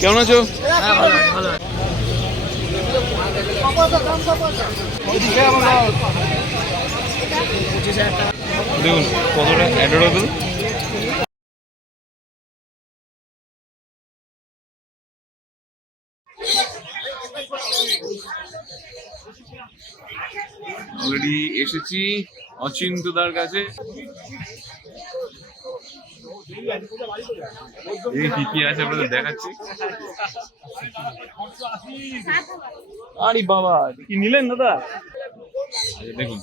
কেমন আছো? দেখুন কতটা অ্যাডোরেবল। অলরেডি এসেছি অচিন্তদার কাছে। কি কি আছে আপনাদের দেখাচ্ছি। আরে বাবা, কি নিলেন দাদা? দেখুন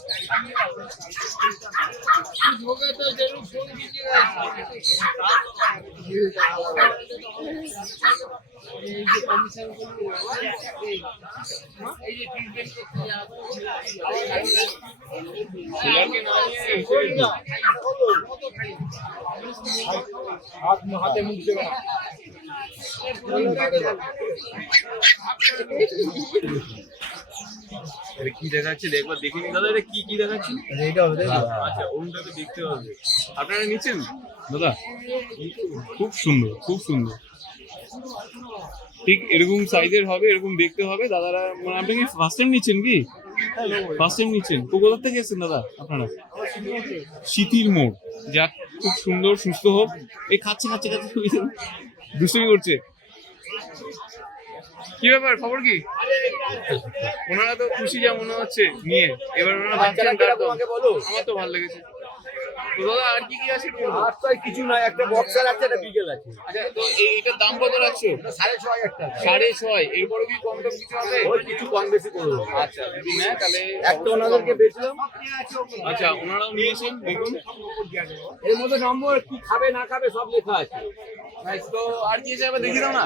হাতে মুখ দেবে না। কি দেখাচ্ছে একবার দেখে নিন দাদা, এটা কি কি দেখাচ্ছি? আচ্ছা ওটাকে দেখতে হবে। আপনারা নিচ্ছেন দাদা? খুব সুন্দর, খুব সুন্দর। ঠিক এরকম সাইজের হবে, এরকম দেখতে হবে। দাদারা মানে আপনি কি ফার্স্ট টাইম নিচ্ছেন? কি ফার্স্ট টাইম নিচ্ছেন? কোথা থেকে এসেছেন দাদা আপনারা? শীতির মোড়। যাক, খুব সুন্দর, সুস্থ হোক। এই খাচ্ছে খাচ্ছে খাচ্ছে দুষ্টুমি করছে। কি ব্যাপার, খবর কি? ওনারা তো খুশি যা মনে হচ্ছে নিয়ে। এবার ওনারা ভাবছেন আমার তো ভালো লেগেছে। তো দাদা আর কি কি আছে? আর তো কিছু নয়, একটা বক্সার আছে, একটা বিগেল আছে। আচ্ছা, তো এইটার দাম কত রাখছো? 6.5 একটা। 6.5। এরপরে কি কম টম কিছু হবে? ওই কিছু কম বেশি করবো। আচ্ছা, যদি না তাহলে একটা ওনাদেরকে বেচলাম। আচ্ছা, ওনারাও নিয়েছেন। দেখুন এর মধ্যে নম্বর কি খাবে না খাবে সব লেখা আছে। তো আর কি আছে আবার দেখিয়ে দাও না।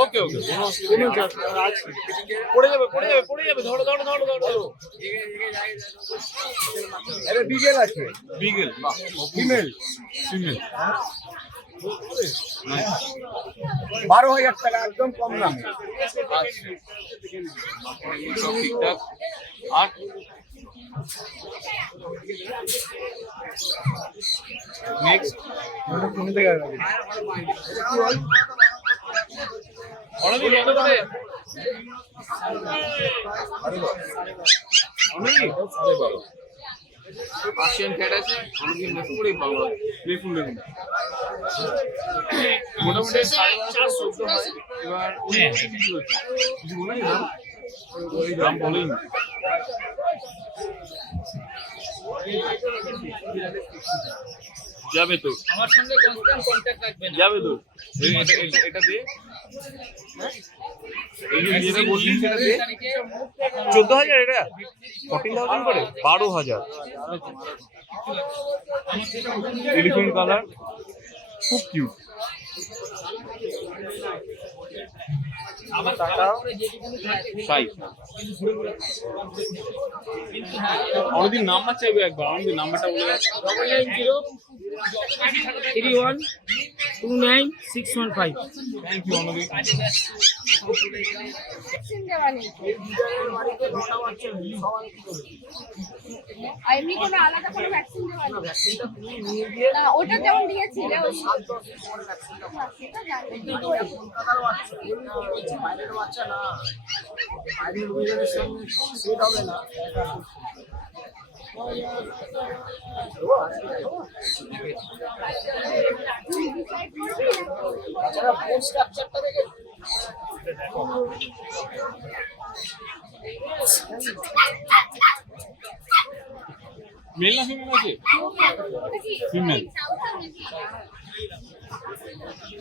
ওকে ওকে, পড়ে যাবে পড়ে যাবে পড়ে যাবে। ধরো ধরো ধরো ধরো। এটা বিগেল আছে। বিগেল, ফিমেল। ফিমেল। 12,000 টাকা, একদম কম দাম। সব ঠিকঠাক। আর নেক্সট অনেক কত করে? পার্সিয়ান ক্যাট আছে, অনেকদিন বসে পড়েই পাবো। দেখুন দেখুন, মোটামুটি 450 হয়। এবার কিছু বলেনি দাম, দাম বলেই না। যাবে তো, আমার সঙ্গে কনস্ট্যান্ট কন্টাক্ট রাখবেন। যাবে তো। এটা দে, এই যে যেটা বললি সেটা দে। 14,000 এটা 14,000 করে 12,000। এলিফ্যান্ট কালার, খুব কিউট। আমার টাকা যেটুকুনি সাইজ আমাদের নাম্বার চাইবে একবার। আমাদের নাম্বারটা বলে দাও। 9903129615। থ্যাংক ইউ অনদি। এমনি কোনো আলাদা কোনো ভ্যাকসিন দেওয়া নেই? না, ওটা যেমন দিয়েছিলে ওই সেটা জানি। কলকাতার বাচ্চা, বাইরের বাচ্চা না, বাইরের অভিযানের সঙ্গে সেট হবে না। স্ট্রাকচারটা দেখে মেল না ফিমেল আছে? ফিমেল।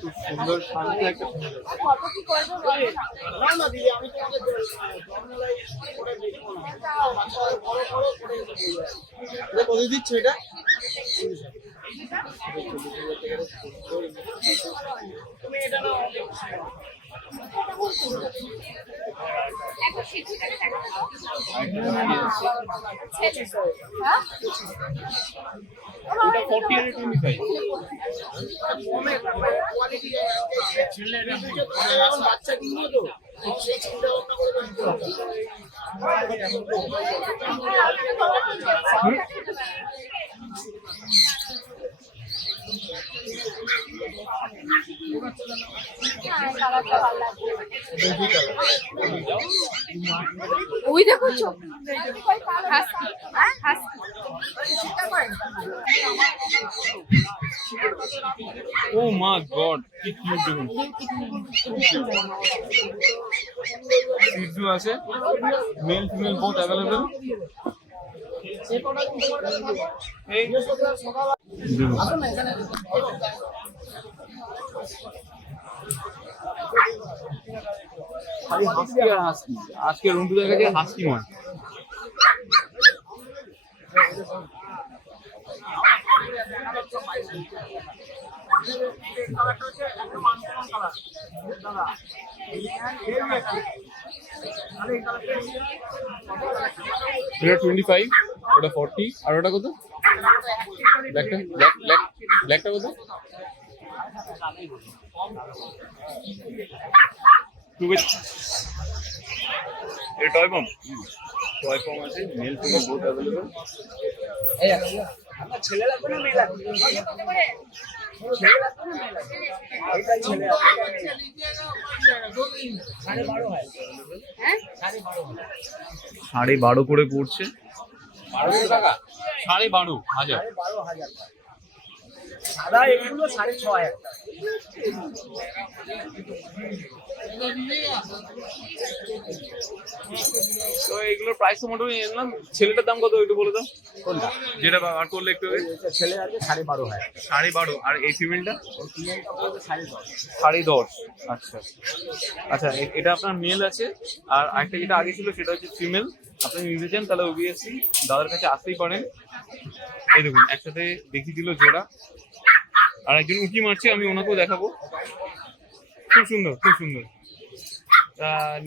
খুব সুন্দর শান্ত একটা ফিমেল। কত কি করবো বলো না? না না দিদি, আমি তোমাকে জন্মলাই করে দেখবো না। বড় বড় করে এটা কত দিচ্ছে এটা? তুমি এটা না একটা শিশু থেকে দেখা তো এটা 40 আর 25 কমে কোয়ালিটি এখন বাচ্চা কিনবো তো সেই চিন্তা ভাবনা করে কিনতে হবে। ওই দেখো চোখ ও মা গড কি কিউট দেখুন সিজু আছে মেল ফিমেল বোথ অ্যাভেলেবল এই দেখুন খালি হাস্কি আর হাস্কি আজকে রন্টুদের কাছে হাস্কি নয় এটা 25 ওটা 40 আর ওটা কত ব্ল্যাকটা কত এটা টয় পম আছে মেল ফিমেল বোথ অ্যাভেলেবল আপনার ছেলে লাগবে না মেয়ে লাগবে? ছেলে লাগবে না মেয়ে লাগবে? এইটাই ছেলে আছে। 12.5 হয়। 12.5 করে পড়ছে 12 টাকা। 12,500 12,000 সাদা এগুলো 6.5 একটা। তো এগুলোর প্রাইস তো মোটামুটি জানলাম ছেলেটার দাম কত একটু বলে দাও কোনটা? যেটা বার করলে একটু এটা ছেলে আছে 12.5 হয়। 12.5 আর এই ফিমেলটা ওর ফিমেলটা পড়বে 10.5। 10.5 আচ্ছা আচ্ছা এটা আপনার মেল আছে আর আরেকটা যেটা আগে ছিল সেটা হচ্ছে ফিমেল আপনি নিতে চান তাহলে অবভিয়াসলি দাদার কাছে আসতেই পারেন এই দেখুন একসাথে দেখিয়ে দিল জোড়া আর একজন উঁকি মারছে আমি ওনাকেও দেখাবো খুব সুন্দর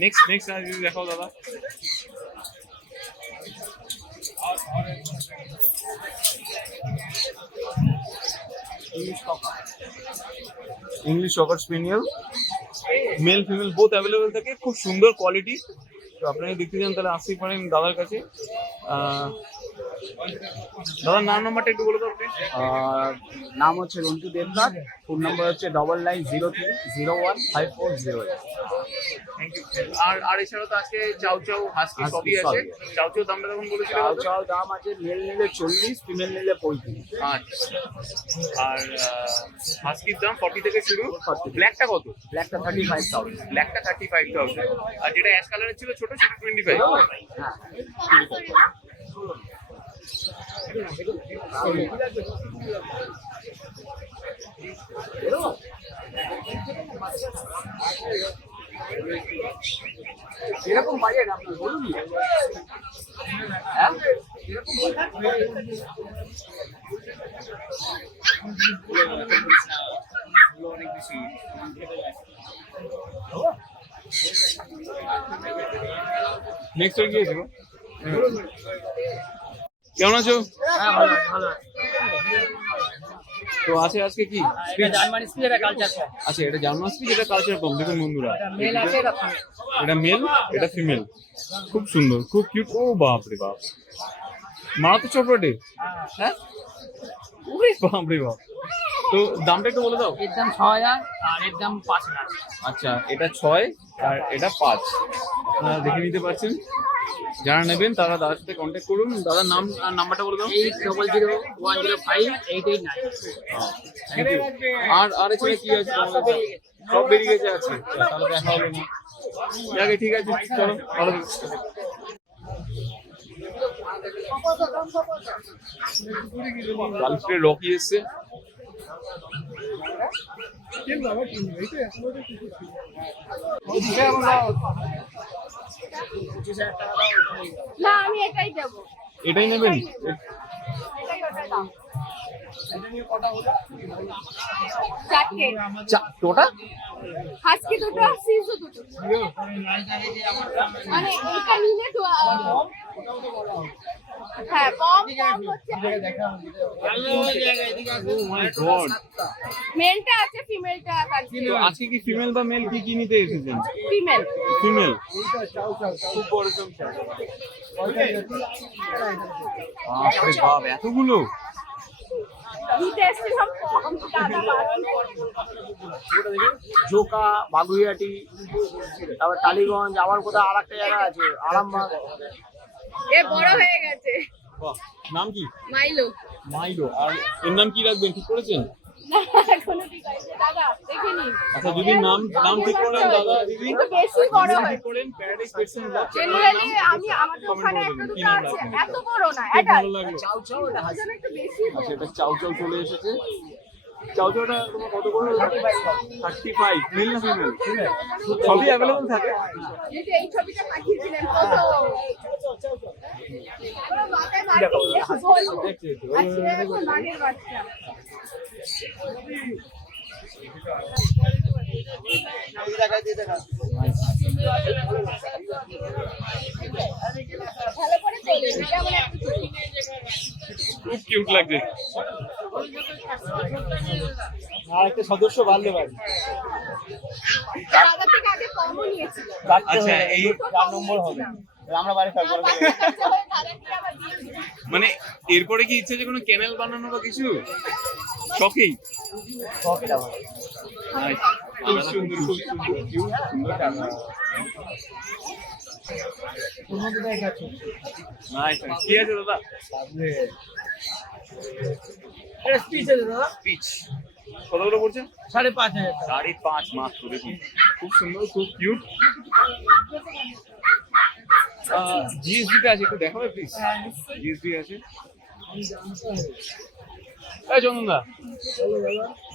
নেক্সট যদি দেখাও দাদা English cocker spaniel male female both available থাকে খুব সুন্দর কোয়ালিটি তো আপনারা দেখতে চান তাহলে আসতেই পারেন দাদার কাছে দাদার নাম্বারটা একটু বলে দাও প্লিজ নাম হচ্ছে রন্টু দেবনাথ, ফোন নাম্বার হচ্ছে 9903015408। আর এছাড়াও তো আজকে চাউ হাস্কি সবই আছে চাউ দামটা তখন বলেছিল চাও দাম আছে মেল নিলে 40, ফিমেল নিলে 35। আচ্ছা আর হাস্কির দাম 40 থেকে শুরু ব্ল্যাকটা কত ব্ল্যাকটা 35,000। ব্ল্যাকটা 35,000 আর যেটা অ্যাশ কালারের ছিল ছোট সেটা 25 হ্যাঁ এরকম বাজেট আপনার বলুন হ্যাঁ অনেক বেশি নেক্সট কি আছে কেমন আছো তো আছে আজকে কি জার্মানি স্পিচ এটা কালচার ফর্ম আচ্ছা এটা জার্মান স্পিচ এটা কালচার কম দেখুন বন্ধুরা মেল আছে এটা মেল এটা ফিমেল খুব সুন্দর খুব কিউট ও বাপ রে বাপ মারাত্মক চটপটে হ্যাঁ ওরে বাপ রে বাপ তো দামটা একটু বলে দাও এর দাম 6,000 আর এর দাম 5,000 আচ্ছা এটা 6 আর এটা 5 আপনারা দেখে নিতে পারছেন যারা নেবেন তারা দাদার সাথে কন্ট্যাক্ট করুন দাদার নাম আর নাম্বারটা বলে দাও 8001058889 থ্যাংক ইউ আর এখানে কি আছে সব বেরিয়ে গেছে আছে তাহলে দেখা হলো না যাকে ঠিক আছে চলো ভালো কালকে রকি এসছে না আমি এটাই দেবো এটাই নেবেন এটাই ওটা দাম এটা নিয়ে কটা হলো? চারটে টোটাল হাস্কি দুটো আর সিজু দুটো মানে এটা নিলে তো হ্যাঁ কম কম হচ্ছে ও মাই গড, মেলটা আছে ফিমেলটা কাছে তো আজকে কি ফিমেল বা মেল কি কি নিতে এসেছেন? Female female. বাপরে বাপ, এতগুলো! নিতে এসছে সব কম দাদা বাড়ানো জোকা, বাগুইয়াটি, তারপর টালিগঞ্জ, আবার কোথাও আর একটা জায়গা আছে আরামবাগ। এ বড় হয়ে গেছে বাহ, নাম কি? মাইলো মাইলো। আর এর নাম কি রাখবেন ঠিক করেছেন? না এখনো ঠিক আছে দাদা দেখে নিন আচ্ছা, যদি নাম ঠিক করেন দাদা দিদি, একটু বেশি বড় যদি হয় ঠিক করেন প্যারাডাইস পেটসেন্ট ব্লগ জেনারেলি আমি আমাদের ওখানে একটা দুটো আছে এত বড় না এটা ভালো লাগলো। চাও চাও এটা হাসি। ওজন একটু বেশি বড়। আচ্ছা, এটা চাউ চাউ চলে এসেছে। চাউ চাউটা তোমার কত করে? 35। মেল না ফিমেল? সবই অ্যাভেলেবল থাকে। এই যে এই ছবিটা পাঠিয়েছিলেন কত ওরা মাথায় মারিয়ে বল দেখছি একটু। আচ্ছা এখন বাঘের বাচ্চা ভালো করে তোলে যেমন একটু তোলে। খুব কিউট লাগছে। আর একটা সদস্য বাড়লে পারে। দাদা থেকে আগে কমও নিয়েছিল আচ্ছা, এই 4 নম্বর হবে। আমরা বাড়ি থাকবো না। বাচ্চা হয়ে দাদাকে আবার দিয়ে দিল। মানে এরপরে কি ইচ্ছে যে কোনো ক্যানেল বানানো বা কিছু? শখেই? কফিটা ভালো। Nice. খুব সুন্দর, খুব সুন্দর, cute, সুন্দর camera। ওর মধ্যে দেখা যাচ্ছে। Nice, nice. কি আছে দাদা? সামনে। এটা স্পিচ আছে দাদা? পিচ। কতগুলো পড়ছেন? 5,500। 5.5 মাত্র, দেখুন। খুব সুন্দর, খুব কিউট। জিএসডি টা আছে, একটু দেখাবে প্লিজ? জিএসডি আছে। এই চন্দনদা,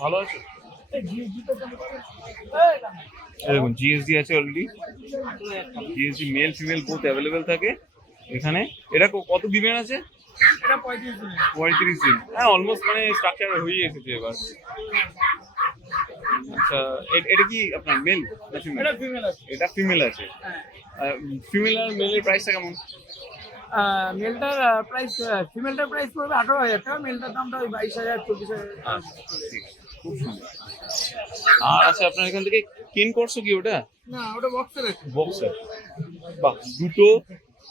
ভালো আছো? এই দেখুন, জিএসডি আছে already. GSD mail female both available থাকে এখানে। এটা কত দিনের আছে? এটা 35 দিন। 35 দিন। হ্যাঁ, অলমোস্ট মানে স্ট্রাকচার হয়ে এসেছে এবার। আচ্ছা, এটা কি আপনার মেল না ফিমেল? এটা ফিমেল আছে। এটা ফিমেল আছে। ফিমেল আর মেলের প্রাইসটা কেমন? মেলটার প্রাইস, ফিমেলটার প্রাইস পড়বে 18,000 টাকা, মেলটার দামটা ওই 22,000 24,000। আচ্ছা, ঠিক আছে, খুব সুন্দর। আর আচ্ছা, আপনার এখান থেকে কেন করছো কি ওটা? না, ওটা বক্সের আছে। বক্সার। বাহ,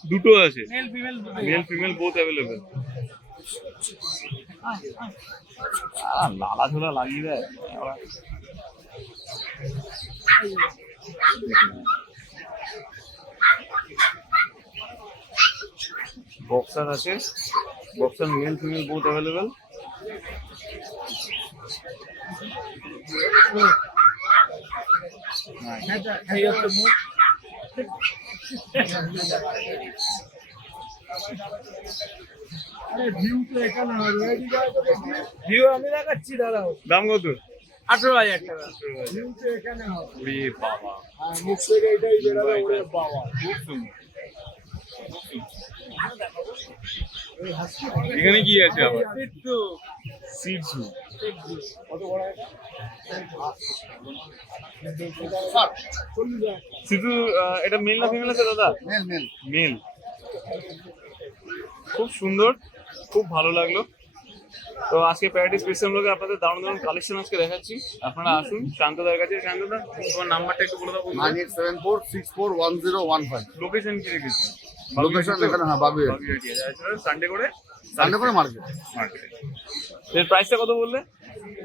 দুটো আছে। মেল ফিমেল দুটোই। Mail female both available. লালা ঝোলা লাগিয়ে দেয়। বক্সার আছে, boxer male female both available. এটা এই হচ্ছে মুখ। আরে ভিউ তো এখানে হবে। ভিউ আমি দেখাচ্ছি দাঁড়াও। দাম কত? 18,000 টাকা। ভিউ তো এখানে হবে। ওরে বাবা, আর মুখ থেকে এটাই বেরোবে। ওরে বাবা, খুব সুন্দর। এখানে কি আছে আবার? একটু সিটসু। কত বড় এটা? সিটসু, এটা মেল না ফিমেল আছে দাদা? Male male. মেল। খুব সুন্দর, খুব ভালো লাগলো। তো আজকে প্যারাডাইস পেটসের লোকে আপনাদের দারুণ দারুণ কালেকশন আজকে দেখাচ্ছি। আপনারা আসুন শান্তদার কাছে। শান্তদা, তোমার নাম্বারটা একটু বলে দাও। 9874641015 লোকেশন কি রেখেছি? লোকেশন এখানে, হ্যাঁ, বাগুইয়া সানডে করে সামনে করে মার্কেট। মার্কেটে। এর প্রাইসটা কত বললে?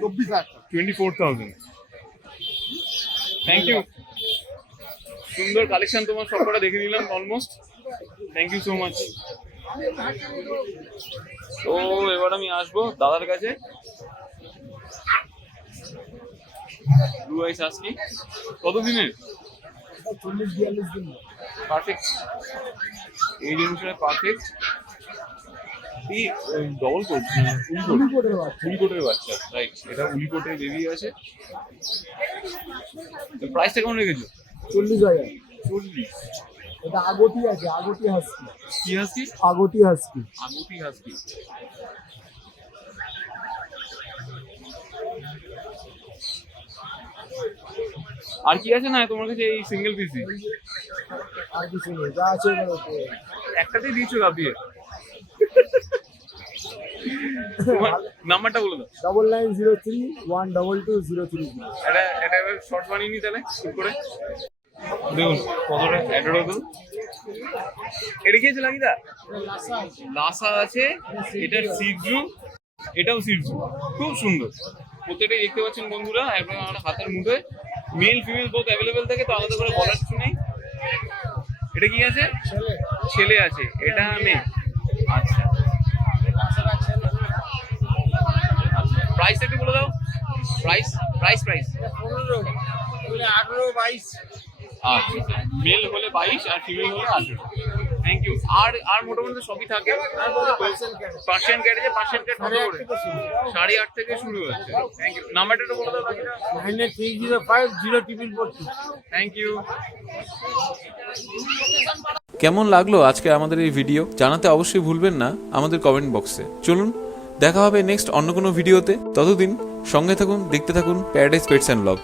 24,000 24,000। Thank you. সুন্দর কালেকশন তোমার, সবকটা দেখে নিলাম almost. Thank you so much. তো এবার আমি আসবো দাদার কাছে। ব্লু আইস আজকি কত দিনের? 40-42 দিন। পারফেক্ট, এই জিনিসটা পারফেক্ট। এই ডবল কোট, উলিকোটের বাচ্চা। উলিকোটের বাচ্চা, রাইট। এটা উলিকোটের বেবি আছে। প্রাইসটা কেমন রেখেছো? 40,000। 40। এটা আগটি আছে, আগটি হাস্কি। কি হাসকি? আগটি হাস্কি। আগুটি হাসকি। আর কি আছে না তোমার কাছে এই সিঙ্গেল পিসি? আর কিছু নেই, যা আছে একটাতেই দিয়েছো গাবিয়ে। তোমার নাম্বারটা বলে দাও। 9903122030। এটা এবার শর্ট বানিয়ে নি তাহলে শুরু করে দেখুন কতটা অ্যাডোরেবল। এটা কি আছে লাগিদা? লাসা আছে, এটা সিজু, এটাও সিজু, খুব সুন্দর। প্রত্যেকটাই দেখতে পাচ্ছেন বন্ধুরা, একদম আমার হাতের মুঠোয়। মেল ফিমেল বোথ অ্যাভেলেবেল থাকে, তো আলাদা করে বলার কিছু নেই। এটা কি আছে? ছেলে আছে, এটা মেয়ে। আচ্ছা, প্রাইস একটু বলে দাও। Price price price 15, 18, 22। আচ্ছা, মেল হলে 22 আর ফিমেল হলে 18। Thank you. আর মোটামুটি সবই থাকে। পার্সিয়ান ক্যাট আছে, পার্সিয়ান ক্যাট কত করে? 8.5 থেকে শুরু হচ্ছে। Thank you. নাম্বারটা একটু বলে দাও বাকিটা। 9830500044। Thank you. কেমন লাগলো আজকে আমাদের এই ভিডিও জানাতে অবশ্যই ভুলবেন না আমাদের কমেন্ট বক্সে। চলুন দেখা হবে নেক্সট অন্য কোনো ভিডিওতে। ততদিন সঙ্গে থাকুন, দেখতে থাকুন প্যারাডাইস পেটস অ্যান্ড ব্লগ।